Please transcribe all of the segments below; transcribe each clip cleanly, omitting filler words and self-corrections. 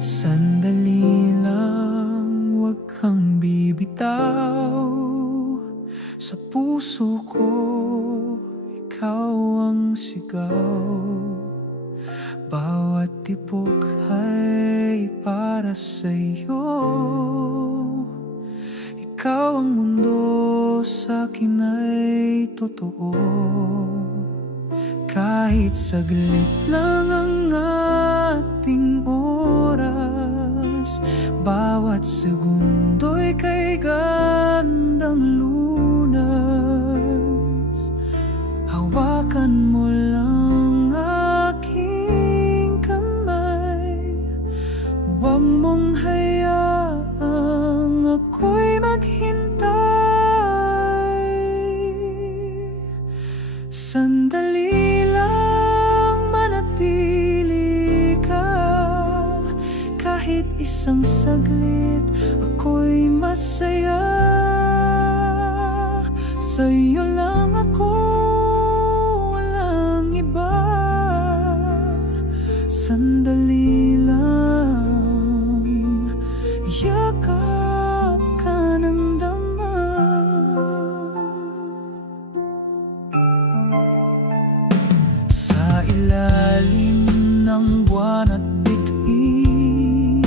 Sandali lang, huwag kang bibitaw. Sa puso ko, ikaw ang sigaw. Bawat tibok ay para sa'yo. Ikaw ang mundo, sa'kin ay totoo. Kahit saglit lang ang ating oras, bawat segundo'y kay gandang lunas. Hawakan mo lang aking kamay, huwag mong hayaang ako'y maghintay. Sandali lang, manatili ka. Kahit isang saglit, ako'y masaya. Sa'yo lang ako, walang iba. Sandali lang, yakap ka ng dama. Sa ilalim ng buwan at bituin,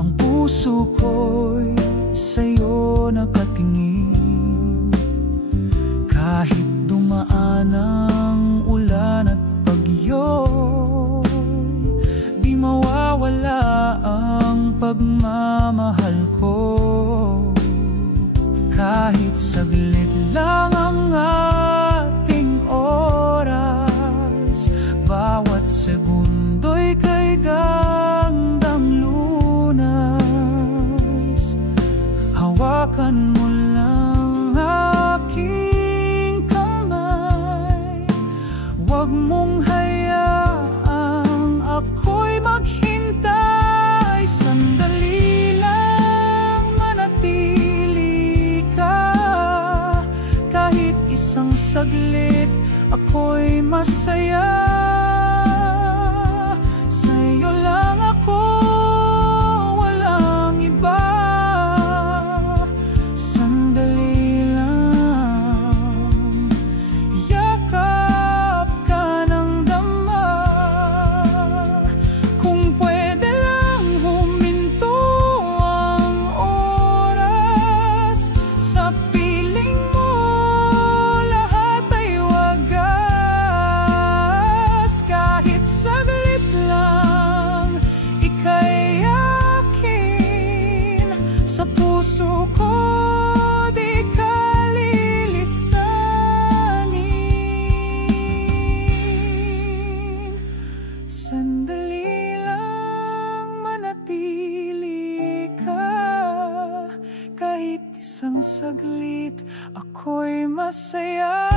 ang puso ko'y sa'yo nakatingin. Kahit dumaan ang ulan at bagyo, di mawawala ang pagmamahal ko. Kahit saglit lang ang ating oras, bawat segundo'y kay gandang lunas. Hawakan mo lang aking kamay, huwag mong hayaang ako'y maghintay. Sandali lang, manatili ka. Kahit isang saglit, ako'y masaya. Sa'yo lang ako, walang iba. Sandali lang, yakap ka ng dama. Kung pwede lang huminto ang oras, sa piling mo lahat ay wagas. Kahit saglit lang, ika'y akin. Sa puso ko di ka lilisanin. Sandali lang, manatili ka. Kahit isang saglit, ako'y masaya.